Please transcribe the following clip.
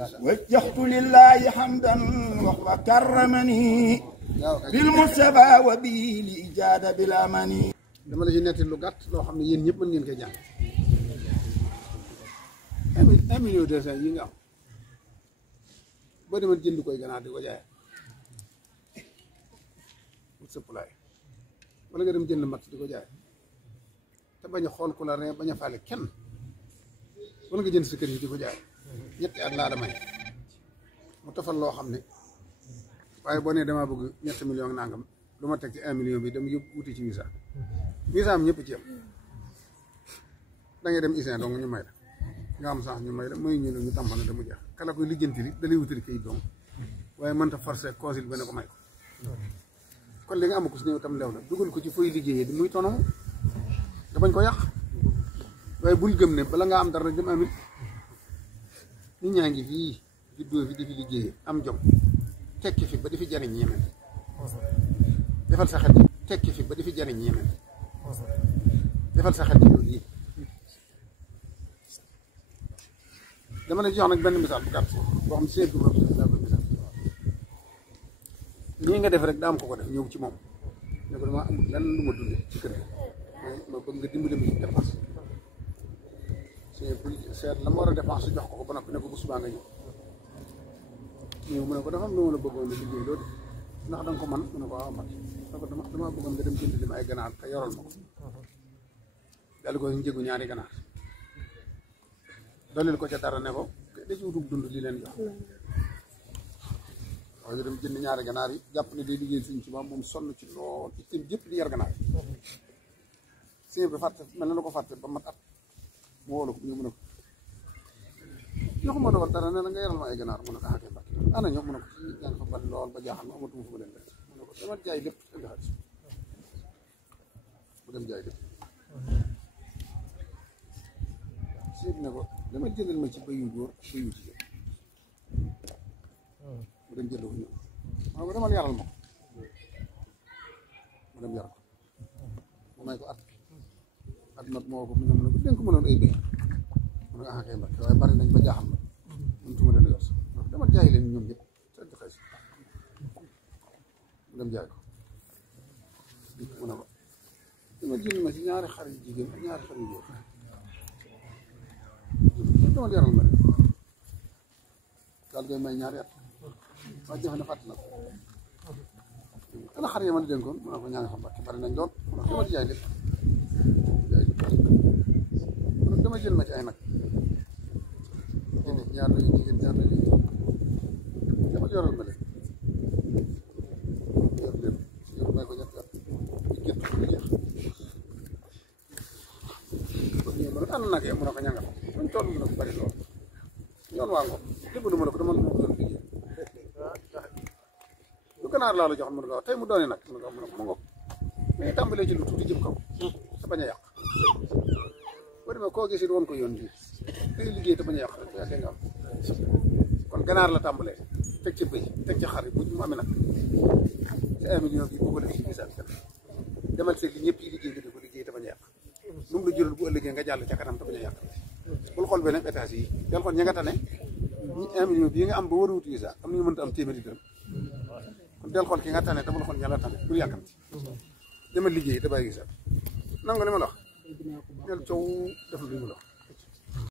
وجهت لله حمدا وكرمني بالمصطفى وبه الإجاد بلا مني. dama la ci netti lu gàtt loo xam ne yéen ñëpp mën ngeen koy jàng 1 million 200 yi nga am boo demoon jënd koy ganaar di ko jaay pour supply wala nga dem jënd mat di ko jaay te bañ a xool ku la ree bañ a faale kenn wala nga jënd sa kër yi di ko jaay ñetti at laa damay mu tofal loo xam ne waaye boo nee damaa bëgg 7 million nangam lu ma teg ci 1 million bi dem yóbbu wuti ci visa am ñëpp ci yam da ngay dem isin donc ñu may la nga am sax ñu may la mooy ñu ne ñu tàmbali da mu jeex kala koy lijjanti li da lay wutali kayit donc waaye mënta forcé consul ba ne ko may ko kon li nga am ko si ñëw tam leew la dugal ko ci fooy liggéeyee di muy tonom nga bañ ko yàq waaye bul gëm ne bala nga am dara rek dem amit nit ñaa ngi fii juddoo fi di fi liggéeyee am jom tekki fi ba di fi jariñ ñeneen defal sa xel tekki fi ba di fi jariñ ñeneen defal sa xel ci loolu yi dama ne jox nag benn misaal bu gàtt boo xam ne ko misaal lii nga def rek daa am ko def ñëw ci moom ne ko dama amul lenn lu ma dundee ci kër gi ma bëgg nga dimbali ma ci dépense seet la ma war a dépense jox ko ba noppi ne ko bu subaa nga ñëw mu ne ko dafa am lu ma la bëggoon liggéey loolu ndax da nga ko man mu ne ko waaw man dama bëggoon nga dem jënd li ma ay ganaar te yoral ma ko dal ko njëgu ñaari ganaar dolil ko ca dara ne ko da ci wutub dund li leen jox waaye dem jënd ñaari ganaar yi jàpp ne day liggéey suñ ci moom sonn ci lool itam jëpp di yar ganaar yi bi fàtte mel na la ko fàtte ba mat at mu wóolu ko ñu mën a ko joxuma la dara ne la nga yaral ma ay ganaar mu ne ko xakee mbàkk ana ñoom mu ne ko ci jàng fa bari lool ba jaaxal ma amatuma fu ma leen def mu ne ko dama jaay lépp indi xaalis mu dem jaay lépp seet ne ko dama jëndal ma ci bëyu góor bëyu jigéen mu dem jënd ko ñëw ma ne ko demal yaral ma ko mu dem yar ko mu may ko at mat moo ko mu ne ko dénk ma noonu ay bëy mu ne ko ah kay mbàkk waaye bari nañ ba jaaxal ma mënutuma leen a yor sax dama jaay leen ñoom ñëpp seen xëy si mu dem jaay ko mu ne ko dama jënd ma ci ñaari xar yu jigéen ak ñaari xar yu góor dama yaral ma leen daal koy may ñaari at waaye jafe na fàtt na ko ana xar yi ma di dénkoon mu ne ko ñaari xam mbàkk bari nañ lool mu ne ko dama di jaay lépp dama jël ma ci ay nag ñaar la jigéen ñaar la jigéen dama yoral ma leen yor leen yor may ko ñetti at di gétt ko jeex kon ñëw ma ne ànd nag mu ne ko ñanga muñ toll mu ne ko bari lool yoon waa ngo débbalu ma ne ko dama moo doon liggéey lu ganaar laa la joxoon mu ne ko tey mu doone nag mu ne ko mu ngo mais tàmbalee ci lu tuuti jëm kaw te bañ a yàq boo demee koo gis it woon ko yoon bi day liggéey te bañ a yàq rek yaa nga am kon ganaar la tàmbalee teg ci bëy teg ci xar yi bu mu amee nag ci 1 million bi boo ko def ci gisaat demal seet li ñëpp yi liggéey nga di ko liggéey te bañ a yàq lu mu la jural bu ëllëgee nga jàll ca kanam te bañ a yàq bul xool beneen étage yi del xool ña nga tane ñi 1 million bii nga am ba war a wuti visa am nañu mënta am téeméeri dërëm kon del xool ki nga tane te bul xool ña la tane bul yàkkamti demal liggéey te bàyyi gisaat nangu li ma la wax nel coow def lu mu la wax